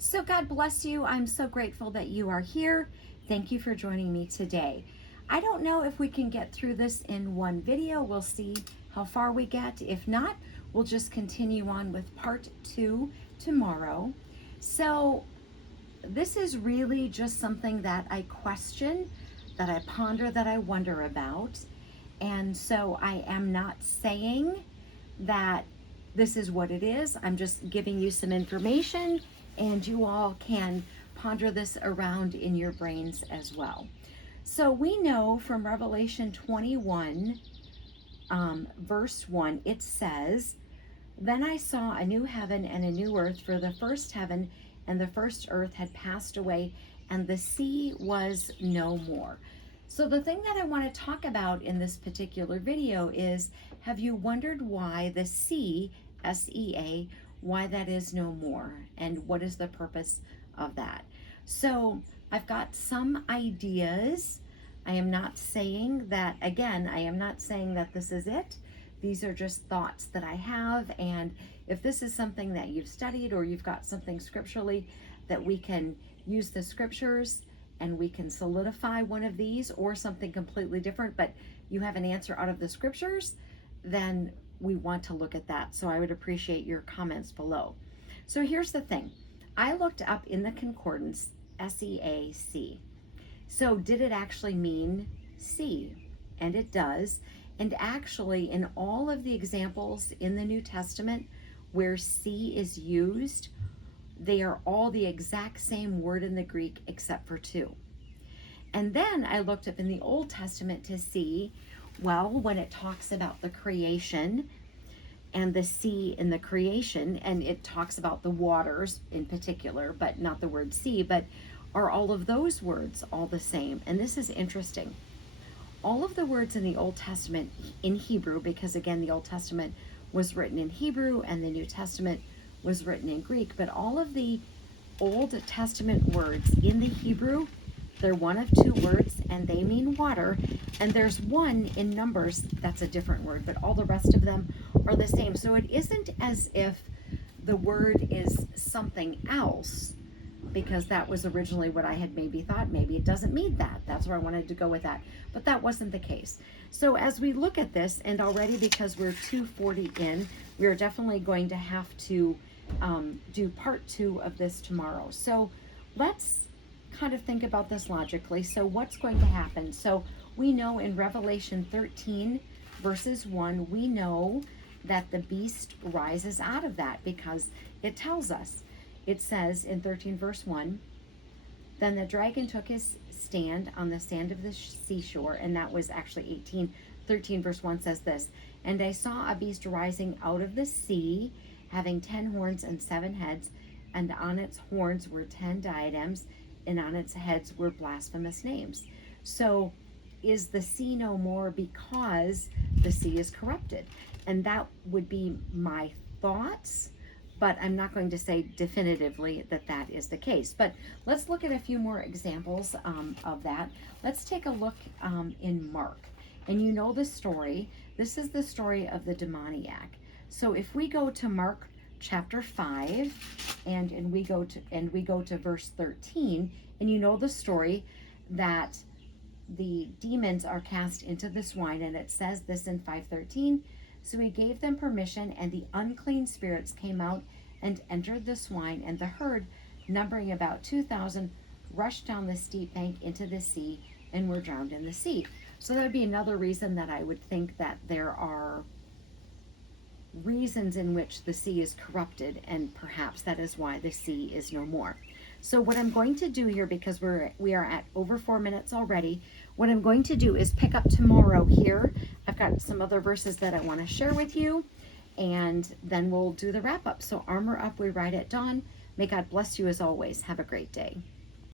So God bless you. I'm so grateful that you are here. Thank you for joining me today. I don't know if we can get through this in one video. We'll see how far we get. If not, we'll just continue on with part 2 tomorrow. So this is really just something that I question, that I ponder, that I wonder about. And so I am not saying that this is what it is. I'm just giving you some information, and you all can ponder this around in your brains as well. So we know from Revelation 21, verse 1, it says, "Then I saw a new heaven and a new earth, for the first heaven and the first earth had passed away, and the sea was no more." So the thing that I want to talk about in this particular video is, have you wondered why the sea, S-E-A, why that is no more, and what is the purpose of that? So I've got some ideas. I am not saying that, again, I am not saying that this is it. These are just thoughts that I have, and if this is something that you've studied or you've got something scripturally that we can use the scriptures and we can solidify one of these, or something completely different, but you have an answer out of the scriptures, then we want to look at that. So I would appreciate your comments below. So here's the thing. I looked up in the concordance, S-E-A-C. So did it actually mean sea? And it does. And actually, in all of the examples in the New Testament where sea is used, they are all the exact same word in the Greek except for 2. And then I looked up in the Old Testament to see, well, when it talks about the creation and the sea in the creation, and it talks about the waters in particular, but not the word sea, but are all of those words all the same? And this is interesting. All of the words in the Old Testament in Hebrew, because again, the Old Testament was written in Hebrew and the New Testament was written in Greek, but all of the Old Testament words in the Hebrew, they're one of 2 words and they mean water, and there's one in Numbers that's a different word, but all the rest of them are the same. So it isn't as if the word is something else, because that was originally what I had maybe thought. Maybe it doesn't mean that. That's where I wanted to go with that. But that wasn't the case. So as we look at this, and already because we're 2:40 in, we are definitely going to have to do part 2 of this tomorrow. So let's kind of think about this logically. So what's going to happen? So we know in Revelation 13, verses 1, we know that the beast rises out of that, because it tells us. It says in 13 verse 1, "Then the dragon took his stand on the sand of the seashore," and that was actually 18. 13 verse 1 says this, "And I saw a beast rising out of the sea, having 10 horns and 7 heads, and on its horns were 10 diadems, and on its heads were blasphemous names." So is the sea no more because the sea is corrupted? And that would be my thoughts, but I'm not going to say definitively that that is the case. But let's look at a few more examples of that. Let's take a look in Mark. And you know the story. This is the story of the demoniac. So if we go to Mark chapter 5 and we go to verse 13, and you know the story that the demons are cast into the swine, and it says this in 5:13, "So he gave them permission, and the unclean spirits came out and entered the swine, and the herd, numbering about 2,000, rushed down the steep bank into the sea and were drowned in the sea." So that would be another reason that I would think that there are reasons in which the sea is corrupted, and perhaps that is why the sea is no more. So what I'm going to do here, because we are at over 4 minutes already, what I'm going to do is pick up tomorrow here. I've got some other verses that I want to share with you, and then we'll do the wrap up. So armor up, we ride at dawn. May God bless you as always. Have a great day.